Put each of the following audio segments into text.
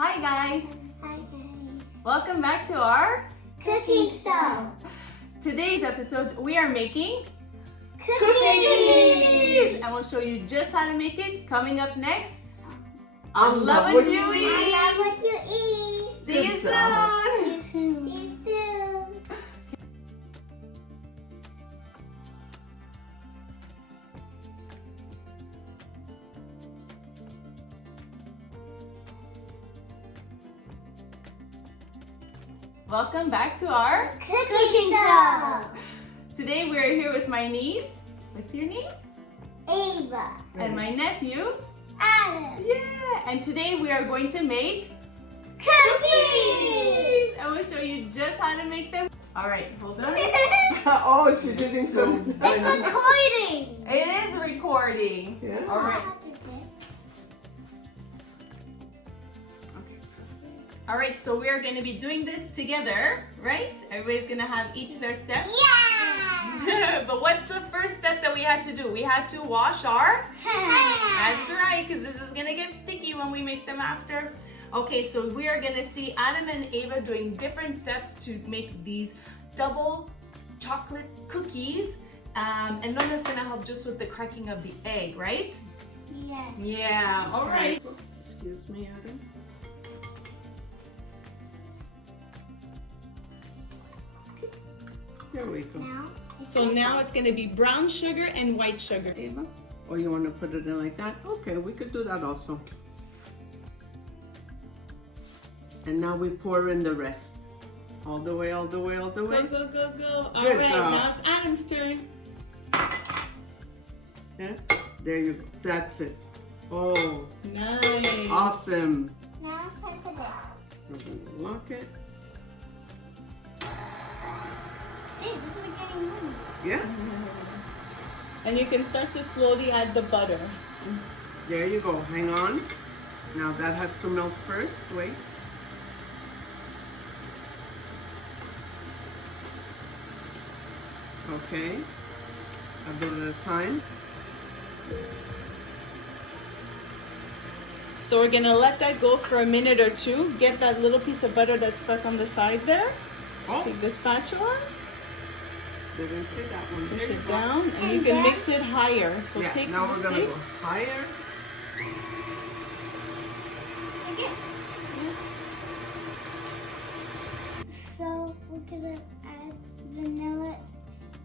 Hi guys! Hi guys. Welcome back to our Cooking show. Today's episode we are making Cookies. and we'll show you just how to make it coming up next. On Love what you eat. I love what you eat. See you Good job. soon! See you soon. Welcome back to our Cooking show. Today we are here with my niece. What's your name? Ava. And my nephew. Adam. Yeah! And today we are going to make Cookies. and we'll show you just how to make them. Alright, hold on. Oh, she's using some. It's recording. It is recording. Yeah. Alright. Alright, so we are going to be doing this together, right? Everybody's going to have each their step. Yeah. But what's the first step that we had to do? We had to wash our Hands. That's right, because this is going to get sticky when we make them after. Okay, so we are going to see Adam and Ava doing different steps to make these double chocolate cookies. And Nona's going to help just with the cracking of the egg, right? Yeah. Yeah, all right. Excuse me, Adam. Here we go. Now. So now it's going to be brown sugar and white sugar, Ava. Oh, you want to put it in like that? Okay, we could do that also. And now we pour in the rest. All the way, all the way, all the way. Go, go, go, go. All Good right, job. now it's Adam's turn. Yeah, there you go. That's it. Oh, Nice. awesome. Now put the back. We're gonna lock it. See, this is getting warm. Yeah, And you can start to slowly add the butter. there you go. Hang on. Now that has to melt first. Wait. Okay, a bit at a time. So we're gonna let that go for a minute or two. Get that little piece of butter that's stuck on the side there. Oh, Take the spatula, didn't see that one. push There you it go. down, and you can mix it higher. So Yeah, take now the we're gonna stick. go higher. Like this. So we're gonna add vanilla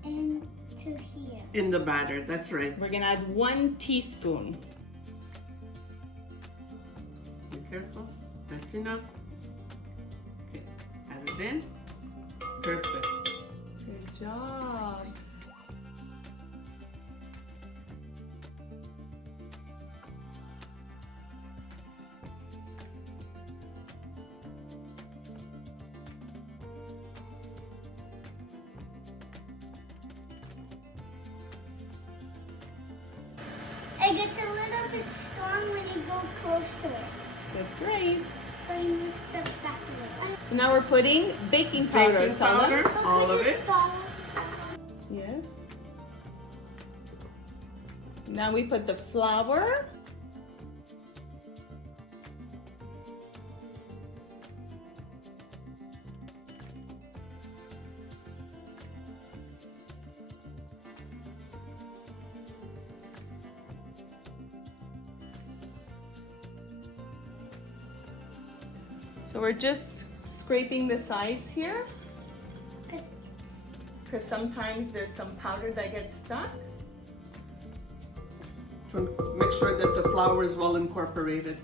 into here. In the batter, that's right. We're gonna add 1 teaspoon. Be careful. That's enough. Okay, add it in. Perfect. Good job. It gets a little bit strong when you go close to it. That's great. So you need to step back a little. So now we're putting baking powder. Baking Tell them. powder, all of it. Yes. Now we put the flour. So we're just scraping the sides here because sometimes there's some powder that gets stuck. To make sure that the flour is well incorporated.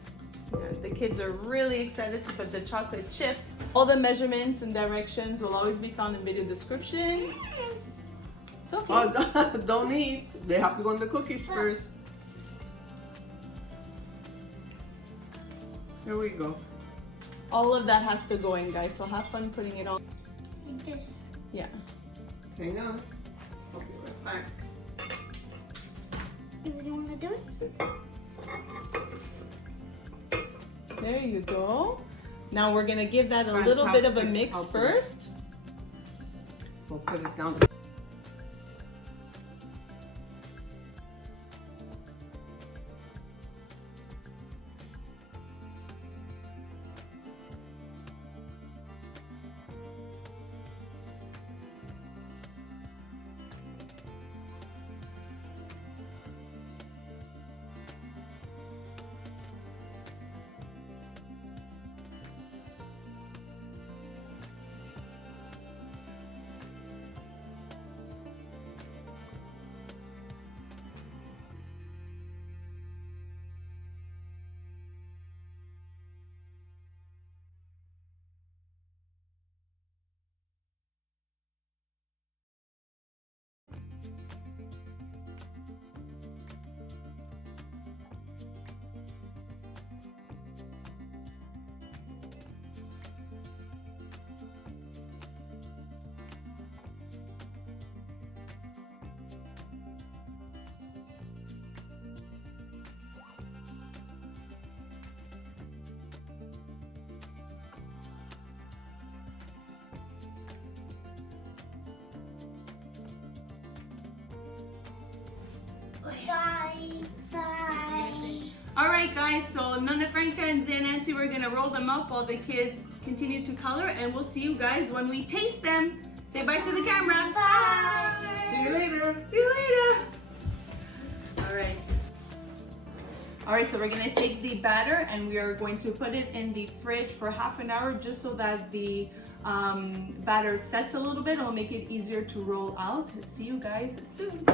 Yeah, the kids are really excited to put the chocolate chips. All the measurements and directions will always be found in video description. It's okay. Oh, don't eat. They have to go in the cookies first. Here we go. All of that has to go in, guys, so have fun putting it on. Like this. Yeah. Hang on. I'll be right back. You really want to do it? There you go. Now we're gonna give that a little bit of a Fantastic. mix Help us. first. We'll put it down. Bye. Bye. All right, guys. So Nana Franca and Zan Nancy, we're gonna roll them up while the kids continue to color, and we'll see you guys when we taste them. Say bye to the camera. Bye. See you later. See you later. All right. All right, so we're gonna take the batter and we are going to put it in the fridge for half an hour just so that the batter sets a little bit. It'll make it easier to roll out. See you guys soon.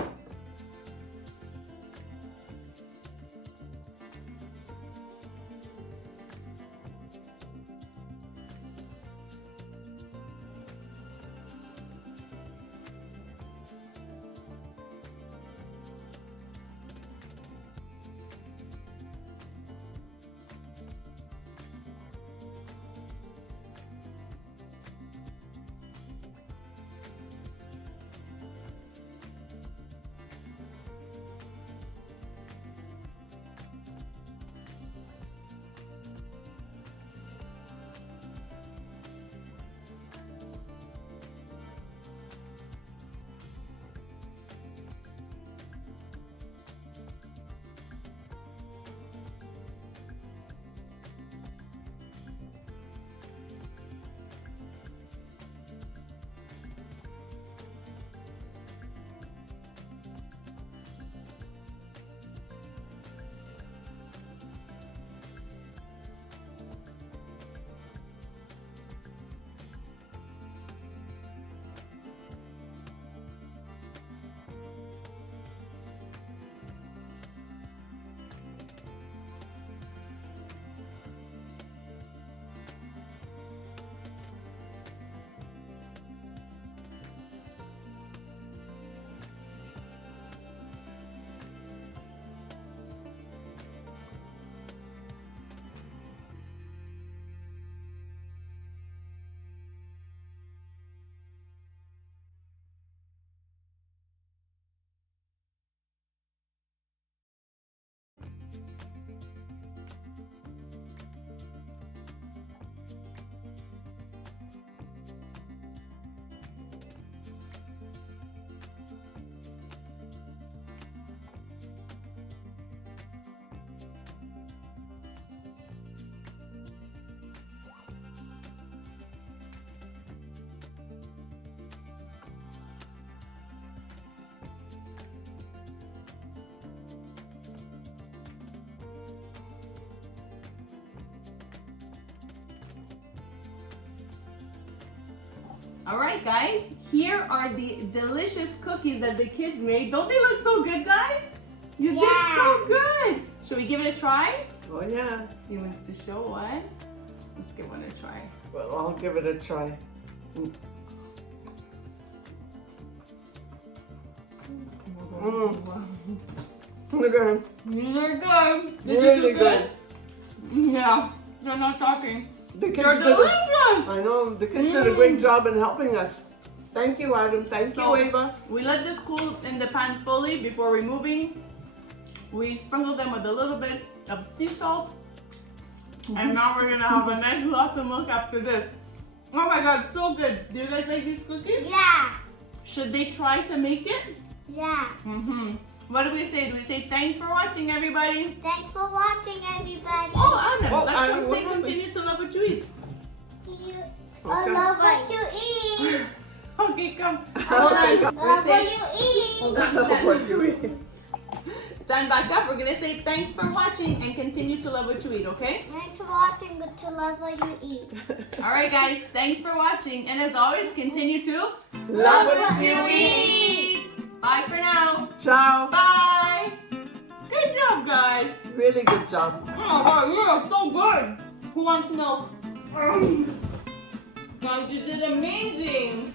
All right, guys, here are the delicious cookies that the kids made. Don't they look so good, guys? You did so good. Should we give it a try? Oh yeah. You want to show one? Let's give one a try. Well, I'll give it a try. Look at them. These are good. Did you Really do good? Yeah, they're not talking. The kids They're did delicious. I know, the kids did a great job in helping us. Thank you, Adam. Thank So, you, Ava. We let this cool in the pan fully before removing. We sprinkled them with a little bit of sea salt. And now we're gonna have a nice glass of milk after this. Oh my god, so good. Do you guys like these cookies? Yeah. Should they try to make it? Yeah. What do we say? Do we say thanks for watching, everybody? Thanks for watching, everybody. Oh, Anna, Oh, let's Anna, come what say happened? continue to love what you eat. I Okay. love what you eat. Okay, come. Okay, Hold on. come. We're Love what saying, you eat. hold on, What you eat? stand back up. We're gonna say thanks for watching and continue to love what you eat, okay? Thanks for watching, but to love what you eat. All right, guys, thanks for watching. And as always, continue to Love what you eat. Bye for now. Ciao. Bye. Good job, guys. Really good job. Oh, wow, you're so good. Who wants milk? Guys, you did amazing.